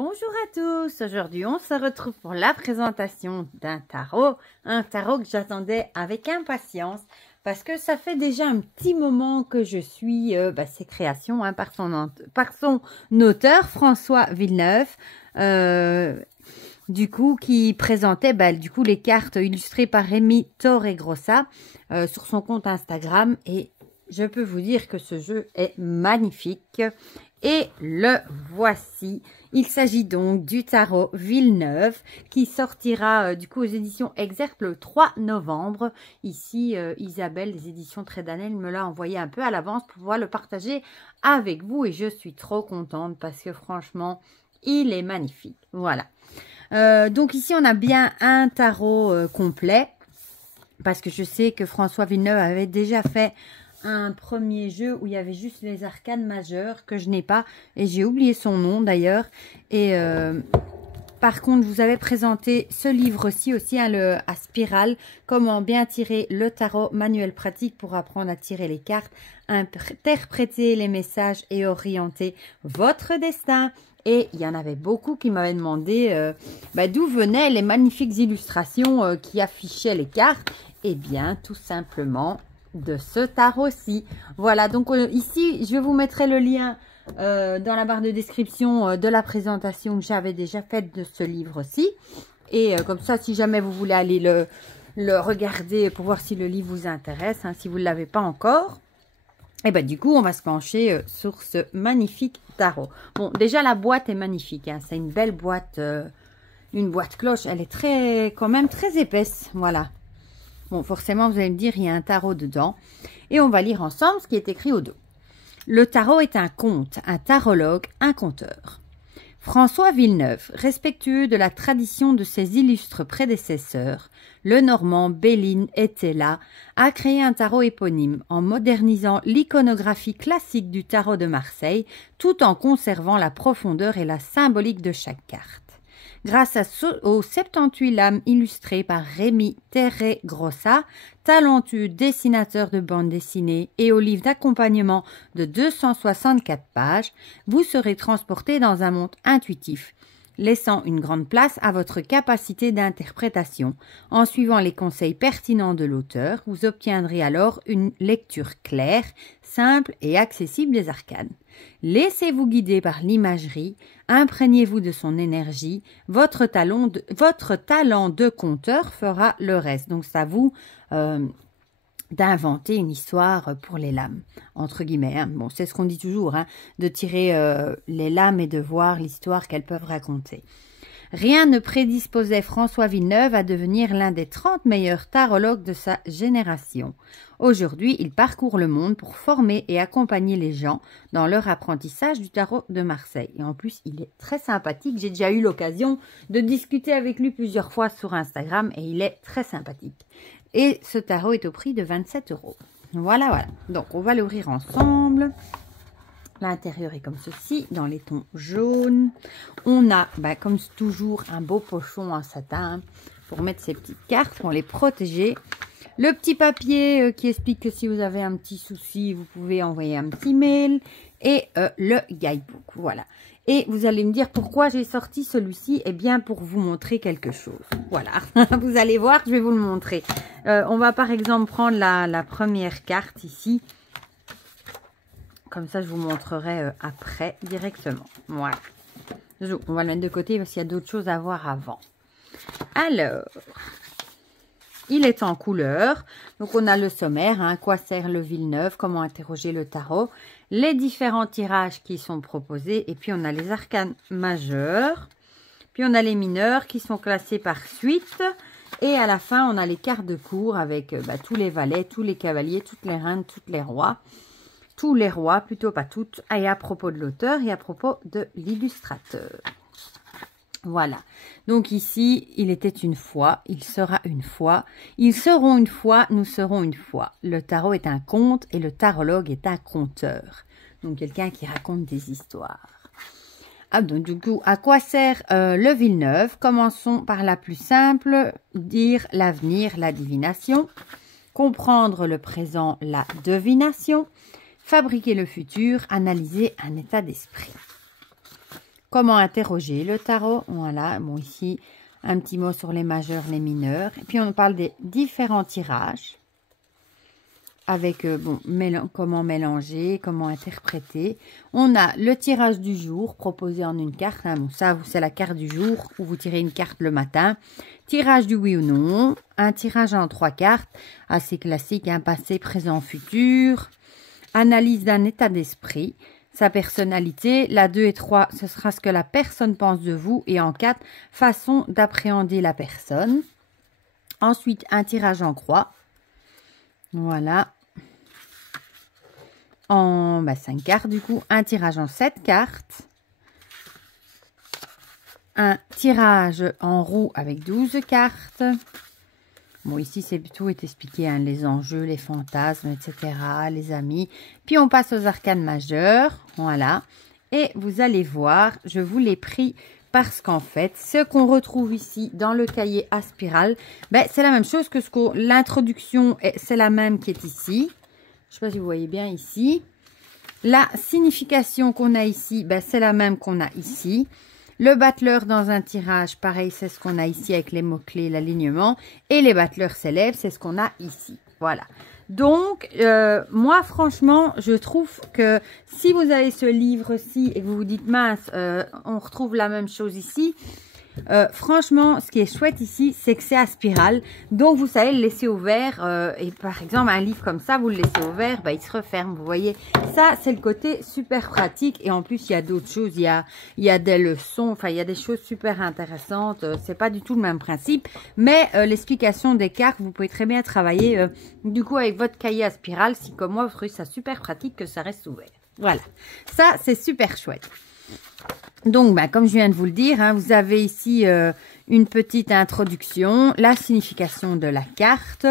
Bonjour à tous, aujourd'hui on se retrouve pour la présentation d'un tarot, un tarot que j'attendais avec impatience parce que ça fait déjà un petit moment que je suis ses créations par son auteur François Villeneuve, qui présentait les cartes illustrées par Rémi Torregrossa sur son compte Instagram et je peux vous dire que ce jeu est magnifique. Et le voici. Il s'agit donc du tarot Villeneuve qui sortira aux éditions Exergue le 3 novembre. Ici, Isabelle des éditions Trédanel me l'a envoyé un peu à l'avance pour pouvoir le partager avec vous. Et je suis trop contente parce que franchement, il est magnifique. Voilà. Donc ici, on a bien un tarot complet parce que je sais que François Villeneuve avait déjà fait un premier jeu où il y avait juste les arcanes majeures que je n'ai pas et j'ai oublié son nom d'ailleurs. Et par contre, je vous avais présenté ce livre-ci aussi, à Spirale, comment bien tirer le tarot, manuel pratique pour apprendre à tirer les cartes, interpréter les messages et orienter votre destin. Et il y en avait beaucoup qui m'avaient demandé d'où venaient les magnifiques illustrations qui affichaient les cartes. Eh bien, tout simplement de ce tarot-ci. Voilà, donc ici, je vous mettrai le lien dans la barre de description de la présentation que j'avais déjà faite de ce livre-ci. Et comme ça, si jamais vous voulez aller le regarder pour voir si le livre vous intéresse, si vous ne l'avez pas encore, et on va se pencher sur ce magnifique tarot. Bon, déjà, la boîte est magnifique. C'est une belle boîte, une boîte cloche. Elle est quand même très épaisse. Voilà. Bon, forcément, vous allez me dire, il y a un tarot dedans. Et on va lire ensemble ce qui est écrit au dos. Le tarot est un conte, un tarologue, un conteur. François Villeneuve, respectueux de la tradition de ses illustres prédécesseurs, le Normand Béline Etella, a créé un tarot éponyme en modernisant l'iconographie classique du tarot de Marseille, tout en conservant la profondeur et la symbolique de chaque carte. Grâce aux 78 lames illustrées par Rémi Torregrossa, talentueux dessinateur de bande dessinée, et au livre d'accompagnement de 264 pages, vous serez transporté dans un monde intuitif, laissant une grande place à votre capacité d'interprétation. En suivant les conseils pertinents de l'auteur, vous obtiendrez alors une lecture claire, simple et accessible des arcanes. Laissez-vous guider par l'imagerie, imprégnez-vous de son énergie, votre talent de conteur fera le reste. Donc, c'est à vous d'inventer une histoire pour les lames, entre guillemets. Bon, c'est ce qu'on dit toujours, de tirer les lames et de voir l'histoire qu'elles peuvent raconter. Rien ne prédisposait François Villeneuve à devenir l'un des 30 meilleurs tarologues de sa génération. Aujourd'hui, il parcourt le monde pour former et accompagner les gens dans leur apprentissage du tarot de Marseille. Et en plus, il est très sympathique. J'ai déjà eu l'occasion de discuter avec lui plusieurs fois sur Instagram et il est très sympathique. Et ce tarot est au prix de 27 €. Voilà, voilà. Donc, on va l'ouvrir ensemble. L'intérieur est comme ceci, dans les tons jaunes. On a, comme toujours, un beau pochon en satin pour mettre ces petites cartes, pour les protéger. Le petit papier qui explique que si vous avez un petit souci, vous pouvez envoyer un petit mail. Et le guidebook, voilà. Et vous allez me dire pourquoi j'ai sorti celui-ci. Eh bien, pour vous montrer quelque chose. Voilà, vous allez voir, je vais vous le montrer. On va par exemple prendre la première carte ici. Comme ça, je vous montrerai après directement. Voilà. On va le mettre de côté parce qu'il y a d'autres choses à voir avant. Alors, il est en couleur. Donc, on a le sommaire. À quoi sert le Villeneuve? Comment interroger le tarot? Les différents tirages qui sont proposés. Et puis, on a les arcanes majeures. Puis, on a les mineurs qui sont classés par suite. Et à la fin, on a les cartes de cour avec tous les valets, tous les cavaliers, toutes les reines, tous les rois. Tous les rois, plutôt pas toutes, et à propos de l'auteur et à propos de l'illustrateur. Voilà. Donc ici, il était une fois, il sera une fois, ils seront une fois, nous serons une fois. Le tarot est un conte et le tarologue est un conteur. Donc quelqu'un qui raconte des histoires. Donc du coup, à quoi sert le Villeneuve? Commençons par la plus simple, dire l'avenir, la divination. Comprendre le présent, la devination. Fabriquer le futur, analyser un état d'esprit. comment interroger le tarot. Voilà, bon ici, un petit mot sur les majeurs, les mineurs. Et puis on parle des différents tirages. Avec, bon, comment mélanger, comment interpréter. On a le tirage du jour proposé en une carte. Hein. Bon, ça, c'est la carte du jour où vous tirez une carte le matin. Tirage du oui ou non. Un tirage en 3 cartes. Assez classique, hein, passé, présent, futur. Analyse d'un état d'esprit. Sa personnalité. La 2 et 3, ce sera ce que la personne pense de vous. Et en 4, façon d'appréhender la personne. Ensuite, un tirage en croix. Voilà. En 5 cartes du coup, un tirage en 7 cartes, un tirage en roue avec 12 cartes. Bon, ici c'est plutôt expliqué, hein, les enjeux, les fantasmes, etc., les amis. Puis on passe aux arcanes majeures, voilà. Et vous allez voir, je vous l'ai pris parce qu'en fait, ce qu'on retrouve ici dans le cahier à spirale, ben, c'est la même chose que l'introduction, c'est la même qui est ici. Je ne sais pas si vous voyez bien ici. La signification qu'on a ici, ben, c'est la même qu'on a ici. Le battleur dans un tirage, pareil, c'est ce qu'on a ici avec les mots-clés, l'alignement. Et les battleurs célèbres, c'est ce qu'on a ici. Voilà. Donc, moi, franchement, je trouve que si vous avez ce livre-ci et que vous vous dites, mince, on retrouve la même chose ici, franchement, ce qui est chouette ici, c'est que c'est à spirale. Donc, vous savez le laisser ouvert. Et par exemple, un livre comme ça, vous le laissez ouvert, bah, il se referme. Vous voyez, ça, c'est le côté super pratique. Et en plus, il y a d'autres choses. Il y a des leçons. Enfin, il y a des choses super intéressantes. C'est pas du tout le même principe. Mais l'explication des cartes, vous pouvez très bien travailler du coup avec votre cahier à spirale. Si comme moi, vous trouvez ça super pratique que ça reste ouvert. Voilà. Ça, c'est super chouette. Donc, ben, comme je viens de vous le dire, hein, vous avez ici une petite introduction, la signification de la carte,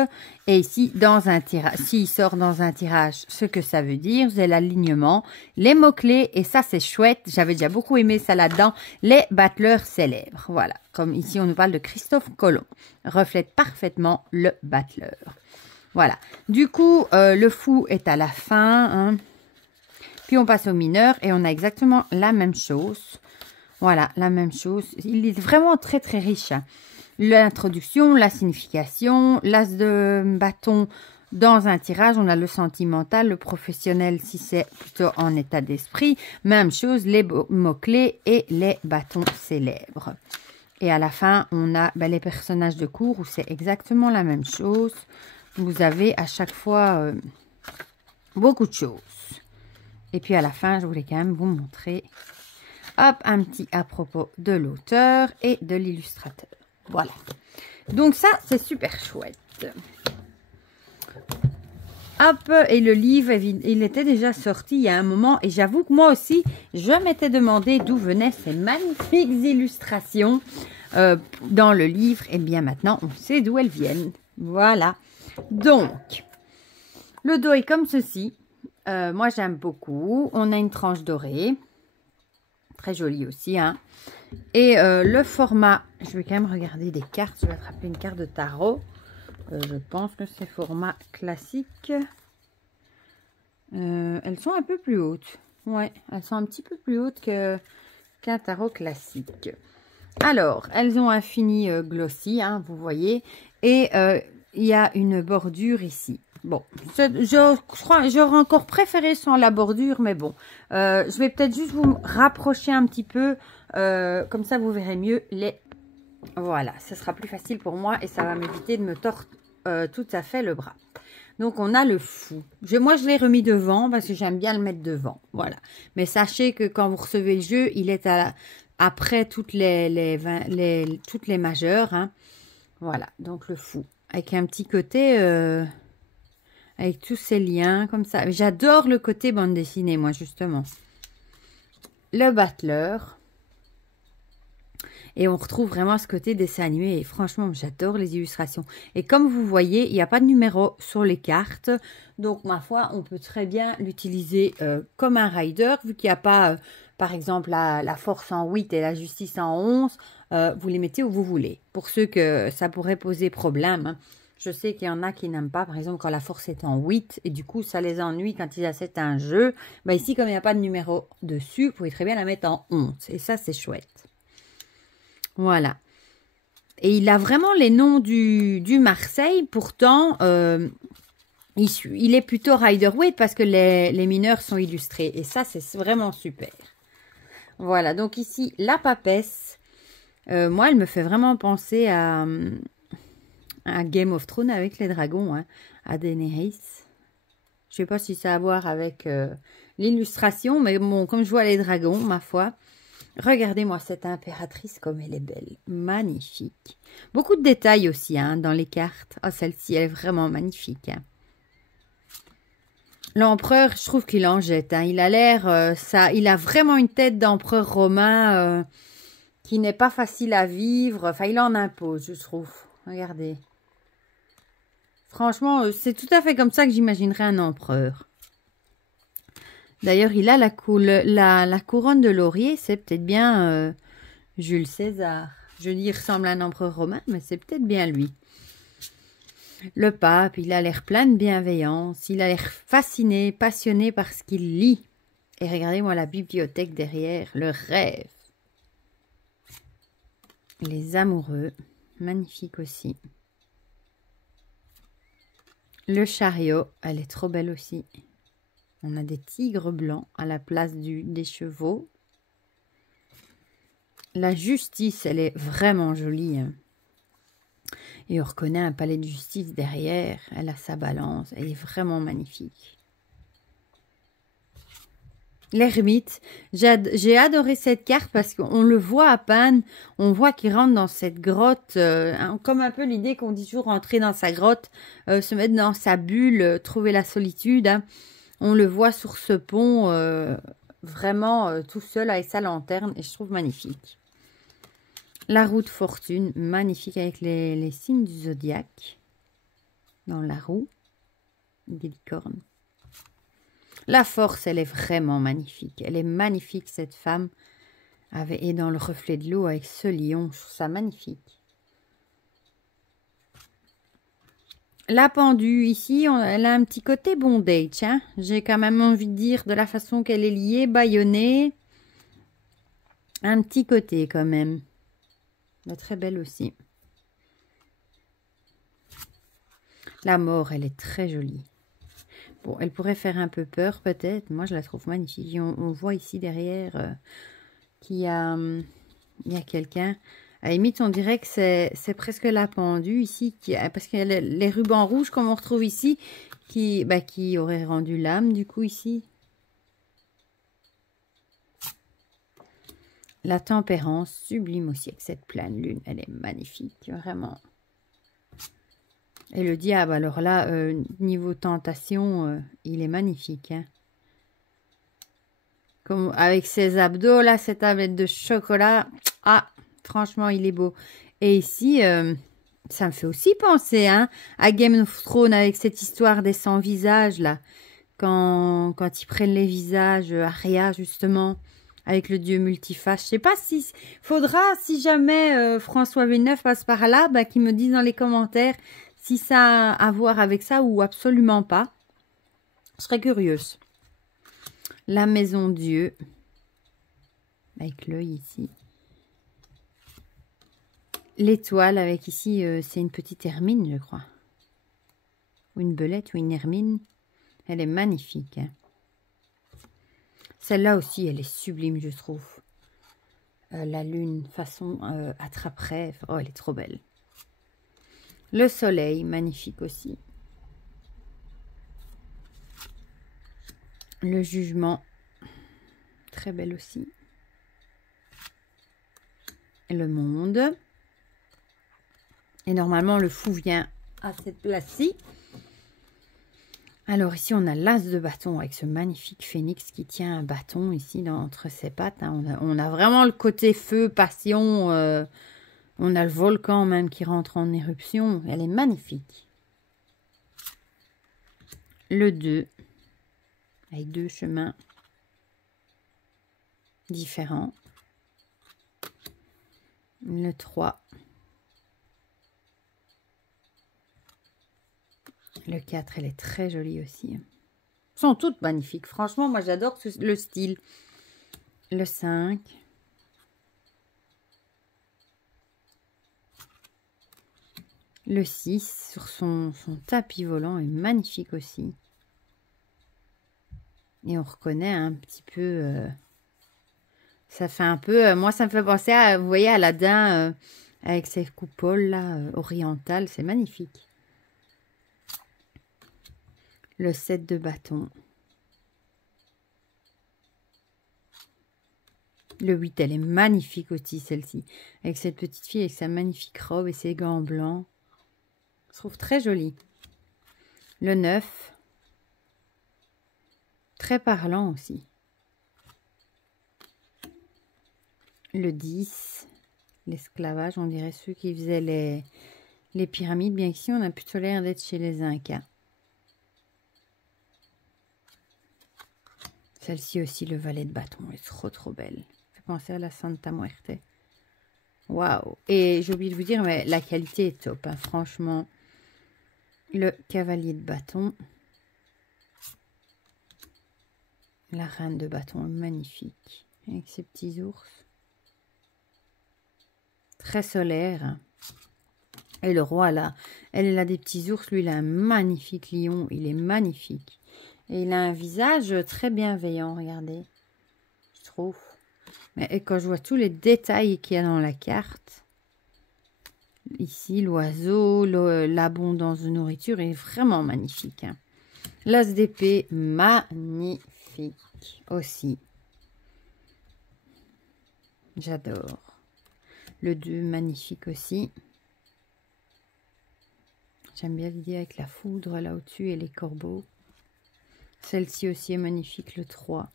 et ici, dans un tirage, s'il sort dans un tirage, ce que ça veut dire, vous avez l'alignement, les mots-clés, et ça, c'est chouette, j'avais déjà beaucoup aimé ça là-dedans, les battleurs célèbres. Voilà, comme ici, on nous parle de Christophe Colomb, reflète parfaitement le battleur. Voilà, du coup, le fou est à la fin, hein. Puis on passe au mineur et on a exactement la même chose. Voilà, la même chose. Il est vraiment très très riche. L'introduction, la signification, l'as de bâton dans un tirage. On a le sentimental, le professionnel si c'est plutôt en état d'esprit. Même chose, les mots-clés et les bâtons célèbres. Et à la fin, on a les personnages de cours où c'est exactement la même chose. Vous avez à chaque fois beaucoup de choses. Et puis à la fin, je voulais quand même vous montrer, hop, un petit à propos de l'auteur et de l'illustrateur. Voilà. Donc ça, c'est super chouette. Hop, et le livre, il était déjà sorti il y a un moment. Et j'avoue que moi aussi, je m'étais demandé d'où venaient ces magnifiques illustrations dans le livre. Et bien maintenant, on sait d'où elles viennent. Voilà. Donc, le dos est comme ceci. Moi, j'aime beaucoup. On a une tranche dorée. Très jolie aussi, hein. Et le format, je vais quand même regarder des cartes. Je vais attraper une carte de tarot. Je pense que c'est format classique. Elles sont un peu plus hautes. Ouais, elles sont un petit peu plus hautes qu'un tarot classique. Alors, elles ont un fini glossy, hein, vous voyez. Et il y a une bordure ici. Bon, j'aurais encore préféré sans la bordure, mais bon. Je vais peut-être juste vous rapprocher un petit peu. Comme ça, vous verrez mieux les... Voilà, ce sera plus facile pour moi et ça va m'éviter de me tordre tout à fait le bras. Donc, on a le fou. Moi, je l'ai remis devant parce que j'aime bien le mettre devant. Voilà. Mais sachez que quand vous recevez le jeu, il est après toutes toutes les majeures. Hein. Voilà, donc le fou. Avec un petit côté... avec tous ces liens comme ça. J'adore le côté bande dessinée, moi, justement. Le battleur. Et on retrouve vraiment ce côté dessin animé. Et franchement, j'adore les illustrations. Et comme vous voyez, il n'y a pas de numéro sur les cartes. Donc, ma foi, on peut très bien l'utiliser comme un rider. Vu qu'il n'y a pas, par exemple, la force en 8 et la justice en 11. Vous les mettez où vous voulez. Pour ceux que ça pourrait poser problème. Hein. Je sais qu'il y en a qui n'aiment pas, par exemple, quand la force est en 8, et du coup, ça les ennuie quand ils achètent un jeu. Bah ici, comme il n'y a pas de numéro dessus, vous pouvez très bien la mettre en 11. Et ça, c'est chouette. Voilà. Et il a vraiment les noms du Marseille. Pourtant, il est plutôt Rider-Waite parce que les mineurs sont illustrés. Et ça, c'est vraiment super. Voilà. Donc ici, la papesse. Moi, elle me fait vraiment penser à Game of Thrones avec les dragons, hein, à Daenerys. Je sais pas si ça a à voir avec l'illustration, mais bon, comme je vois les dragons, ma foi. Regardez-moi cette impératrice comme elle est belle. Magnifique. Beaucoup de détails aussi hein, dans les cartes. Oh, celle-ci, elle est vraiment magnifique. Hein. L'empereur, je trouve qu'il en jette. Hein. Il a l'air, il a vraiment une tête d'empereur romain qui n'est pas facile à vivre. Enfin, il en impose, je trouve. Regardez. Franchement, c'est tout à fait comme ça que j'imaginerais un empereur. D'ailleurs, il a la couronne de laurier. C'est peut-être bien Jules César. Je dis, il ressemble à un empereur romain, mais c'est peut-être bien lui. Le pape, il a l'air plein de bienveillance. Il a l'air fasciné, passionné par ce qu'il lit. Et regardez-moi la bibliothèque derrière. Le rêve. Les amoureux. Magnifique aussi. Le chariot, elle est trop belle aussi. On a des tigres blancs à la place des chevaux. La justice, elle est vraiment jolie. Hein. Et on reconnaît un palais de justice derrière. Elle a sa balance. Elle est vraiment magnifique. L'ermite. J'ai adoré cette carte parce qu'on le voit à peine. On voit qu'il rentre dans cette grotte. Comme un peu l'idée qu'on dit toujours rentrer dans sa grotte. Se mettre dans sa bulle. Trouver la solitude. Hein. On le voit sur ce pont. Vraiment tout seul avec sa lanterne. Et je trouve magnifique. La roue de fortune, magnifique avec les signes du zodiaque dans la roue, des licornes. La force, elle est vraiment magnifique. Elle est magnifique, cette femme, et dans le reflet de l'eau avec ce lion. Je trouve ça magnifique. La pendue, ici, elle a un petit côté bondage. Hein. J'ai quand même envie de dire de la façon qu'elle est liée, bâillonnée. Un petit côté quand même. Très belle aussi. La mort, elle est très jolie. Bon, elle pourrait faire un peu peur peut-être. Moi, je la trouve magnifique. On voit ici derrière qu'il y a quelqu'un. À la limite, on dirait que c'est presque la pendue ici. Parce qu'il y a les rubans rouges comme on retrouve ici qui auraient rendu l'âme du coup ici. La tempérance, sublime aussi avec cette pleine lune. Elle est magnifique, vraiment. Et le diable, alors là, niveau tentation, il est magnifique. Hein. Comme avec ses abdos, là, cette tablette de chocolat. Ah, franchement, il est beau. Et ici, ça me fait aussi penser hein, à Game of Thrones avec cette histoire des 100 visages, là. Quand ils prennent les visages, Arya, justement. Avec le dieu multiface. Je sais pas si... Faudra, si jamais François Villeneuve passe par là, qu'il me dise dans les commentaires si ça a à voir avec ça ou absolument pas. Je serais curieuse. La maison Dieu. Avec l'œil ici. L'étoile avec ici, c'est une petite hermine, je crois. Ou une belette ou une hermine. Elle est magnifique. Hein. Celle-là aussi, elle est sublime, je trouve. La lune, façon attrape-rêve. Oh, elle est trop belle. Le soleil, magnifique aussi. Le jugement, très belle aussi. Le monde. Et normalement, le fou vient à cette place-ci. Alors ici, on a l'as de bâton avec ce magnifique phénix qui tient un bâton ici entre ses pattes. Hein. On a vraiment le côté feu, passion. On a le volcan même qui rentre en éruption. Elle est magnifique. Le 2. Avec 2 chemins différents. Le 3. Le 4, elle est très jolie aussi. Elles sont toutes magnifiques. Franchement, moi, j'adore le style. Le 5. Le 6, sur son tapis volant, est magnifique aussi. Et on reconnaît un petit peu... ça fait un peu... moi, ça me fait penser à, vous voyez, Aladdin avec ses coupoles là, orientales. C'est magnifique. Le 7 de bâton. Le 8, elle est magnifique aussi, celle-ci. Avec cette petite fille, avec sa magnifique robe et ses gants blancs. Je trouve très jolie. Le 9. Très parlant aussi. Le 10. L'esclavage, on dirait ceux qui faisaient les pyramides. Bien qu'ici, on a plutôt l'air d'être chez les Incas. Celle-ci aussi, le valet de bâton, est trop belle. Fait penser à la Santa Muerte. Waouh! Et j'ai oublié de vous dire, mais la qualité est top, hein, franchement. Le cavalier de bâton. La reine de bâton est magnifique. Avec ses petits ours. Très solaire. Et le roi, là, elle a des petits ours. Lui, il a un magnifique lion. Il est magnifique. Et il a un visage très bienveillant, regardez. Je trouve. Mais et quand je vois tous les détails qu'il y a dans la carte. Ici, l'oiseau, l'abondance de nourriture est vraiment magnifique. Hein. L'as d'épée, magnifique aussi. J'adore. Le 2, magnifique aussi. J'aime bien l'idée avec la foudre là au-dessus et les corbeaux. Celle-ci aussi est magnifique, le 3.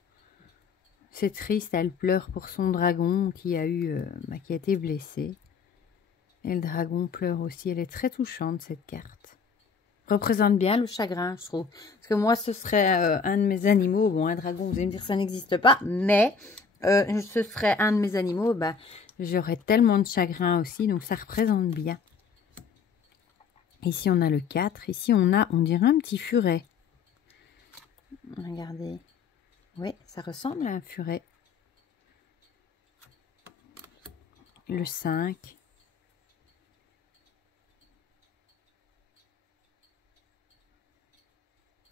C'est triste, elle pleure pour son dragon qui a été blessé. Et le dragon pleure aussi. Elle est très touchante, cette carte. Représente bien le chagrin, je trouve. Parce que moi, ce serait un de mes animaux. Bon, un dragon, vous allez me dire, ça n'existe pas. Mais ce serait un de mes animaux. Bah, j'aurais tellement de chagrin aussi. Donc, ça représente bien. Ici, on a le 4. Ici, on dirait un petit furet. Regardez. Oui, ça ressemble à un furet. Le 5.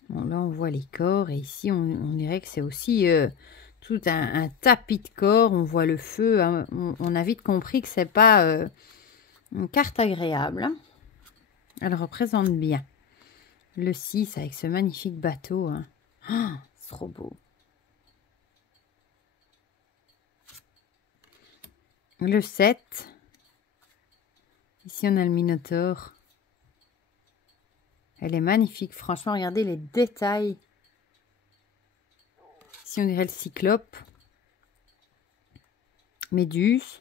Bon, là, on voit les corps. Et ici, on dirait que c'est aussi tout un tapis de corps. On voit le feu. Hein. On a vite compris que c'est pas une carte agréable. Hein. Elle représente bien. Le 6 avec ce magnifique bateau. Hein. Oh, c'est trop beau. Le 7. Ici, on a le Minotaure. Elle est magnifique. Franchement, regardez les détails. Ici, on dirait le Cyclope. Méduse.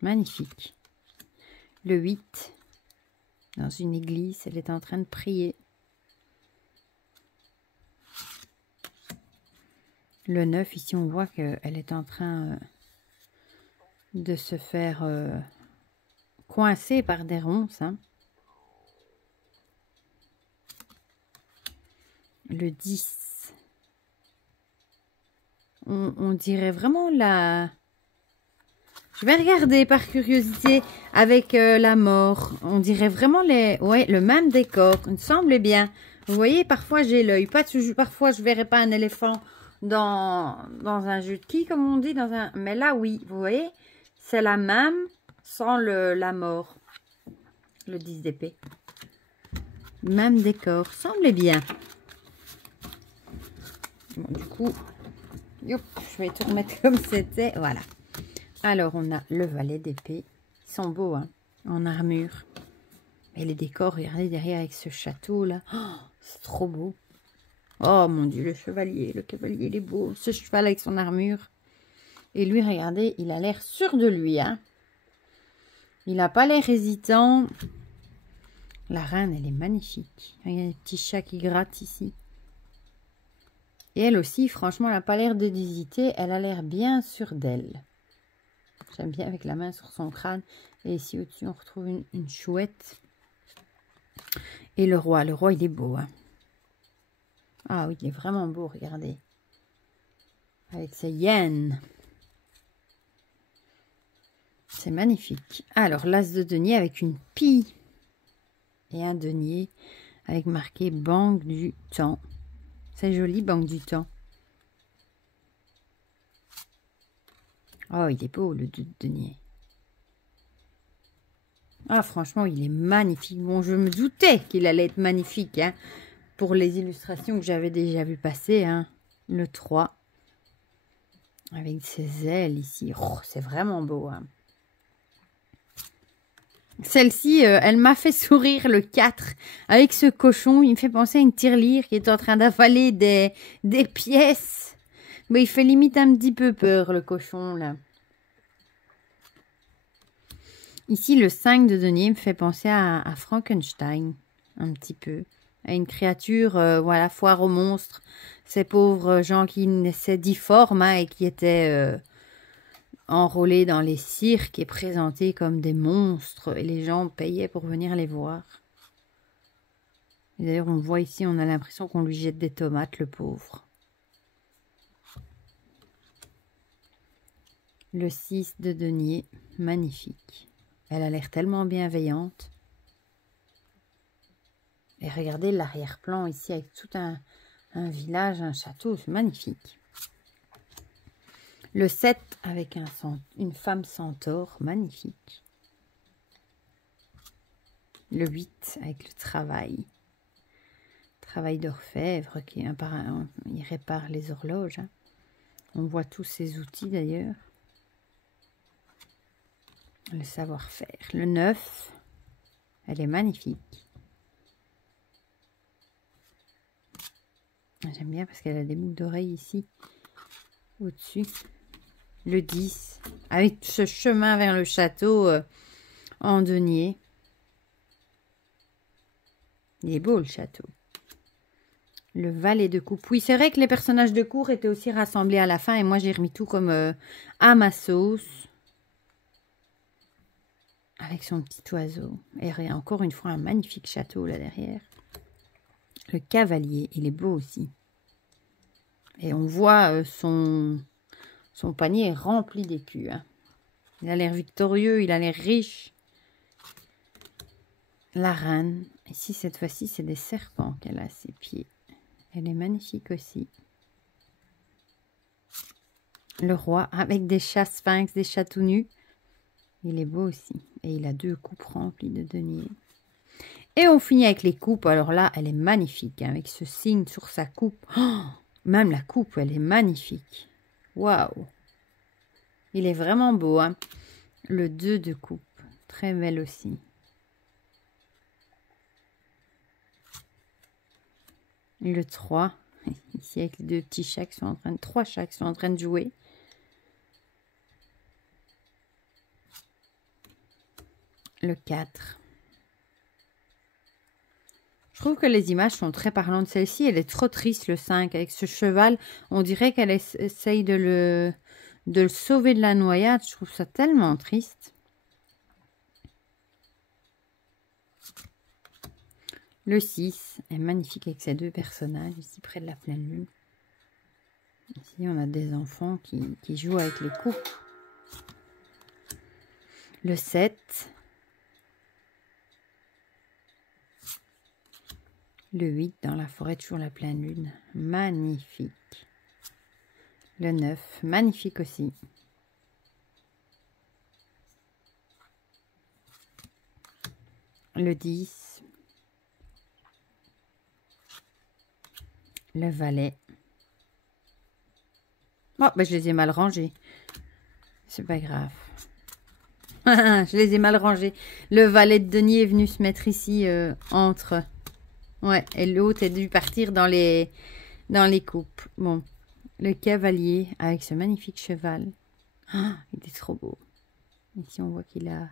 Magnifique. Le 8. Dans une église, elle est en train de prier. Le 9, ici, on voit qu'elle est en train de se faire coincer par des ronces. Hein. Le 10. On dirait vraiment la... Je vais regarder par curiosité avec la mort. On dirait vraiment le même décor. Il me semble bien. Vous voyez, parfois j'ai l'œil. Parfois je verrai pas un éléphant dans un jeu de quilles, comme on dit. Mais là, oui. Vous voyez, c'est la même sans la mort. Le 10 d'épée. Même décor. Semble bien. Bon, du coup, youp, je vais tout remettre comme c'était. Voilà. Alors, on a le valet d'épée. Ils sont beaux, hein, en armure. Et les décors, regardez derrière avec ce château-là. Oh, c'est trop beau. Oh, mon Dieu, le cavalier, il est beau. Ce cheval avec son armure. Et lui, regardez, il a l'air sûr de lui, hein. Il n'a pas l'air hésitant. La reine, elle est magnifique. Il y a des petits chats qui grattent ici. Et elle aussi, franchement, elle n'a pas l'air d'hésiter. Elle a l'air bien sûre d'elle. J'aime bien avec la main sur son crâne. Et ici au-dessus, on retrouve une chouette. Et le roi il est beau. Hein. Ah oui, il est vraiment beau, regardez. Avec ses yens. C'est magnifique. Alors, l'as de denier avec une pie. Et un denier avec marqué Banque du Temps. C'est joli, Banque du Temps. Oh, il est beau, le denier. Ah, franchement, il est magnifique. Bon, je me doutais qu'il allait être magnifique, hein, pour les illustrations que j'avais déjà vu passer, hein. Le 3. Avec ses ailes ici. Oh, c'est vraiment beau, hein. Celle-ci, elle m'a fait sourire, le 4. Avec ce cochon, il me fait penser à une tirelire qui est en train d'avaler des pièces. Mais il fait limite un petit peu peur, le cochon, là. Ici, le 5 de denier me fait penser à Frankenstein, un petit peu. À une créature, voilà, foire aux monstres. Ces pauvres gens qui naissaient difformes, hein, et qui étaient enrôlés dans les cirques et présentés comme des monstres. Et les gens payaient pour venir les voir. D'ailleurs, on voit ici, on a l'impression qu'on lui jette des tomates, le pauvre. Le 6 de denier, magnifique. Elle a l'air tellement bienveillante. Et regardez l'arrière-plan ici avec tout un village, un château, c'est magnifique. Le 7 avec une femme centaure, magnifique. Le 8 avec le travail. Travail d'orfèvre, il répare les horloges. Hein. On voit tous ces outils d'ailleurs. Le savoir-faire. Le 9, elle est magnifique. J'aime bien parce qu'elle a des boucles d'oreilles ici, au-dessus. Le 10, avec ce chemin vers le château en denier. Il est beau le château. Le valet de coupe. Oui, c'est vrai que les personnages de cour étaient aussi rassemblés à la fin et moi j'ai remis tout comme à ma sauce. Avec son petit oiseau. Et encore une fois, un magnifique château là derrière. Le cavalier, il est beau aussi. Et on voit son panier rempli d'écus. Hein. Il a l'air victorieux, il a l'air riche. La reine. Ici, cette fois-ci, c'est des serpents qu'elle a à ses pieds. Elle est magnifique aussi. Le roi, avec des chats sphinx, des chats tout nus. Il est beau aussi. Et il a 2 coupes remplies de deniers. Et on finit avec les coupes. Alors là, elle est magnifique. Hein, avec ce signe sur sa coupe. Oh, même la coupe, elle est magnifique. Waouh. Il est vraiment beau. Hein. Le 2 de coupe. Très belle aussi. Le 3. Ici avec les 2 petits chats qui sont en train de... 3 chats qui sont en train de jouer. Le 4. Je trouve que les images sont très parlantes. Celle-ci, elle est trop triste, le 5. Avec ce cheval, on dirait qu'elle essaye de le sauver de la noyade. Je trouve ça tellement triste. Le 6 est magnifique avec ces 2 personnages, ici près de la pleine lune. Ici, on a des enfants qui jouent avec les coupes. Le 7. Le 8 dans la forêt, toujours la pleine lune. Magnifique. Le 9, magnifique aussi. Le 10. Le valet. Oh, ben je les ai mal rangés. C'est pas grave. Je les ai mal rangés. Le valet de denier est venu se mettre ici entre... Ouais, et l'autre est dû partir dans les coupes. Bon, le cavalier avec ce magnifique cheval. Oh, il est trop beau. Ici, on voit qu'il a...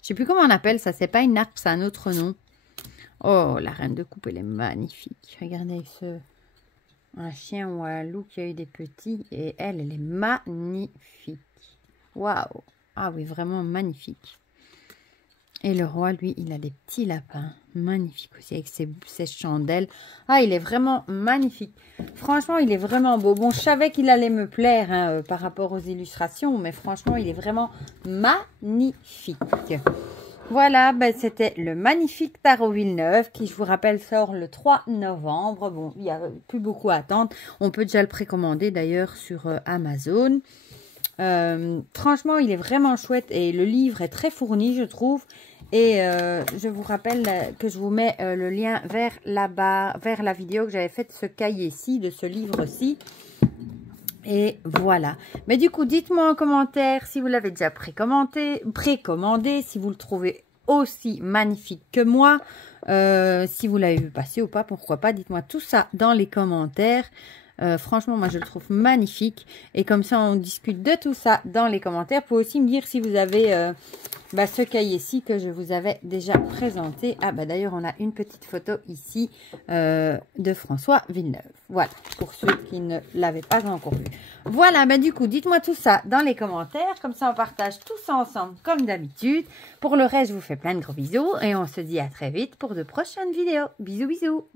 Je sais plus comment on appelle ça. C'est pas une harpe, c'est un autre nom. Oh, la reine de coupe, elle est magnifique. Regardez un chien ou un loup qui a eu des petits. Et elle est magnifique. Waouh. Ah oui, vraiment magnifique. Et le roi, lui, il a des petits lapins. Magnifiques aussi, avec ses chandelles. Ah, il est vraiment magnifique. Franchement, il est vraiment beau. Bon, je savais qu'il allait me plaire hein, par rapport aux illustrations. Mais franchement, il est vraiment magnifique. Voilà, ben, c'était le magnifique Tarot Villeneuve qui, je vous rappelle, sort le 3 novembre. Bon, il n'y a plus beaucoup à attendre. On peut déjà le précommander d'ailleurs sur Amazon. Franchement, il est vraiment chouette et le livre est très fourni, je trouve. Et je vous rappelle que je vous mets le lien vers là-bas, vers la vidéo que j'avais faite de ce cahier-ci, de ce livre-ci. Et voilà. Mais du coup, dites-moi en commentaire si vous l'avez déjà précommandé, si vous le trouvez aussi magnifique que moi. Si vous l'avez vu passer ou pas, pourquoi pas. Dites-moi tout ça dans les commentaires. Franchement, moi, je le trouve magnifique. Et comme ça, on discute de tout ça dans les commentaires. Vous pouvez aussi me dire si vous avez ce cahier-ci que je vous avais déjà présenté. Ah, bah d'ailleurs, on a une petite photo ici de François Villeneuve. Voilà, pour ceux qui ne l'avaient pas encore vu. Voilà, bah du coup, dites-moi tout ça dans les commentaires. Comme ça, on partage tout ça ensemble, comme d'habitude. Pour le reste, je vous fais plein de gros bisous. Et on se dit à très vite pour de prochaines vidéos. Bisous, bisous.